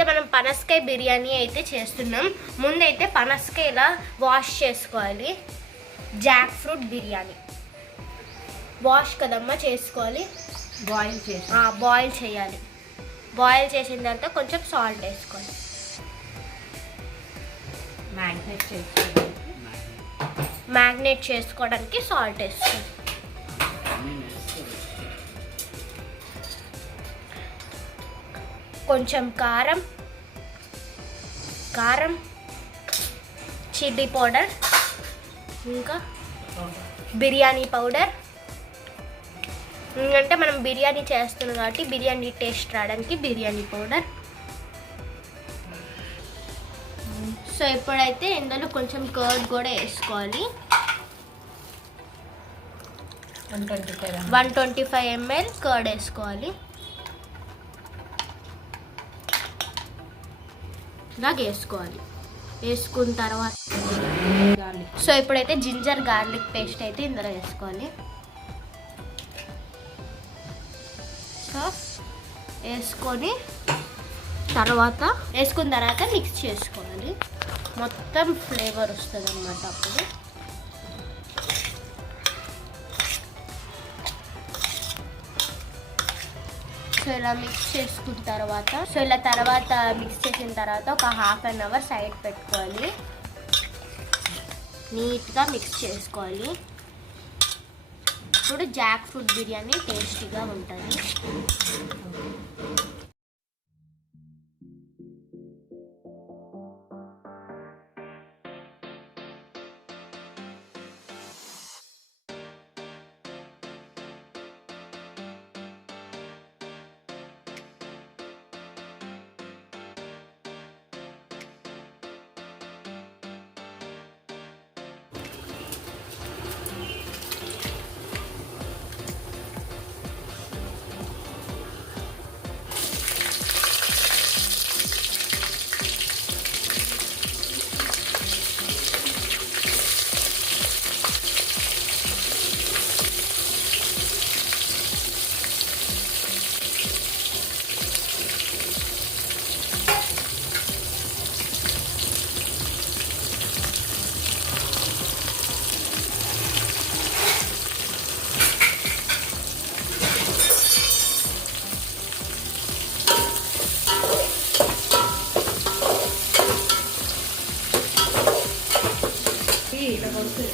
అయితే మనం పనసకాయ బిర్యానీ అయితే చేస్తున్నాం. ముందైతే పనసకాయ ఇలా వాష్ చేసుకోవాలి. జాక్ ఫ్రూట్ బిర్యానీ వాష్ కదమ్మా చేసుకోవాలి. బాయిల్ చేయాలి. బాయిల్ చేసిన తర్వాత కొంచెం సాల్ట్ వేసుకోవాలి. మ్యాగ్నేట్ చేసుకోవడానికి సాల్ట్ వేసుకోవాలి. కొంచెం కారం, చిల్లీ పౌడర్, ఇంకా బిర్యానీ పౌడర్. అంటే మనం బిర్యానీ చేస్తున్నాం కాబట్టి బిర్యానీ టేస్ట్ రావడానికి బిర్యానీ పౌడర్. సో ఇప్పుడైతే ఇందులో కొంచెం కర్డ్ కూడా వేసుకోవాలి. 125 ml కర్డ్ వేసుకోవాలి. ఇలాగ వేసుకోవాలి. వేసుకున్న తర్వాత సో ఇప్పుడైతే జింజర్ గార్లిక్ పేస్ట్ అయితే ఇందులో వేసుకోవాలి. సో వేసుకున్న తర్వాత మిక్స్ చేసుకోవాలి. మొత్తం ఫ్లేవర్ వస్తుంది అన్నమాట. అప్పుడు సో ఇలా మిక్స్ చేసుకున్న తర్వాత మిక్స్ చేసిన తర్వాత ఒక ½ an hour సైడ్ పెట్టుకోవాలి. నీట్గా మిక్స్ చేసుకోవాలి. ఇప్పుడు జాక్ ఫ్రూట్ బిర్యానీ టేస్టీగా ఉంటుంది.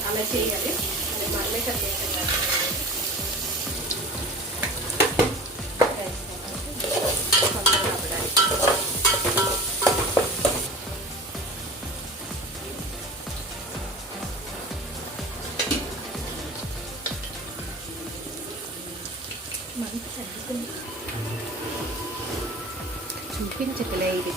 అలా చేయాలి. అది మళ్ళీ చూపించకలే ఇది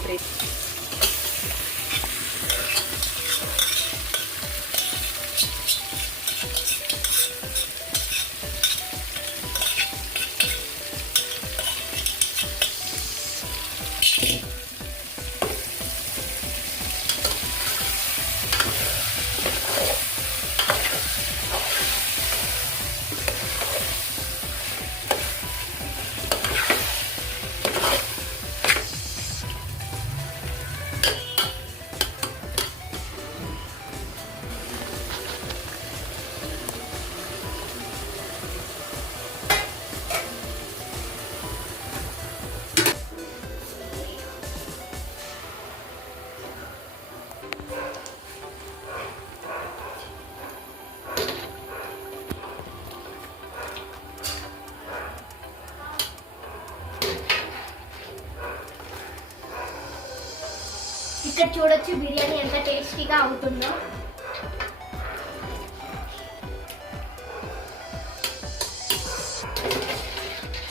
ఇక్కడ చూడొచ్చు బిర్యానీ ఎంత టేస్టీగా అవుతుందో.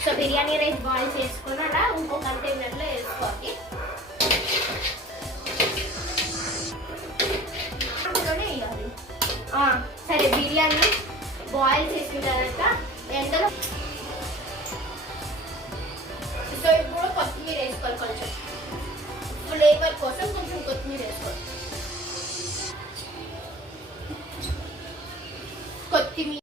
సో బిర్యానీ రైస్ బాయిల్ చేసుకుని అలా ఇంకో కంటైనర్లో వేసుకోవాలి. వేయాలి. సరే బిర్యానీ బాయిల్ చేసిన తర్వాత ఎండలో సో ఇప్పుడు కొత్తిమీర వేసుకోవాలి. కొంచెం ఫ్లేవర్ కోసం కొంచెం కొత్తిమీర వేసుకోవాలి. కొత్తిమీర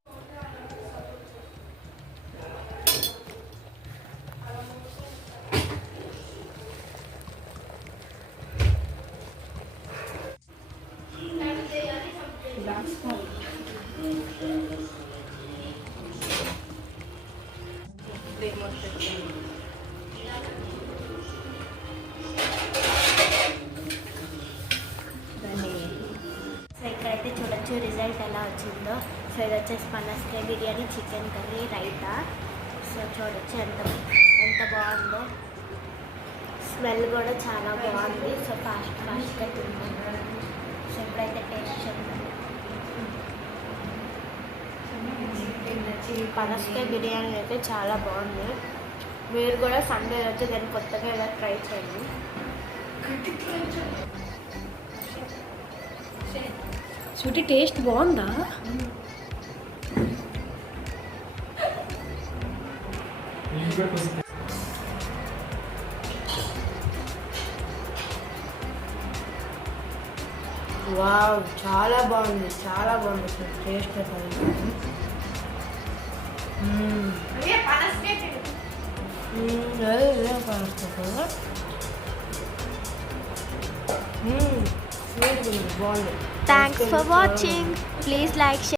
రిజల్ట్ ఎలా వచ్చిందో. సో ఇది వచ్చేసి పనసకాయ బిర్యానీ, చికెన్ కర్రీ, రైతా. సో చూడొచ్చు ఎంత బాగుందో. స్మెల్ కూడా చాలా బాగుంది. సో ఫాస్ట్గా తిన్నాను. సో ఇప్పుడైతే టేస్ట్ చేద్దాం. పనసకాయ బిర్యానీ అయితే చాలా బాగుంది. మీరు కూడా సండే వచ్చి దాన్ని కొత్తగా ఇలా ట్రై చేయండి. స్వీటీ టేస్ట్ బాగుందా? వావ్, చాలా బాగుంది టేస్ట్. బాగుంది. Thanks for watching. Please like, share.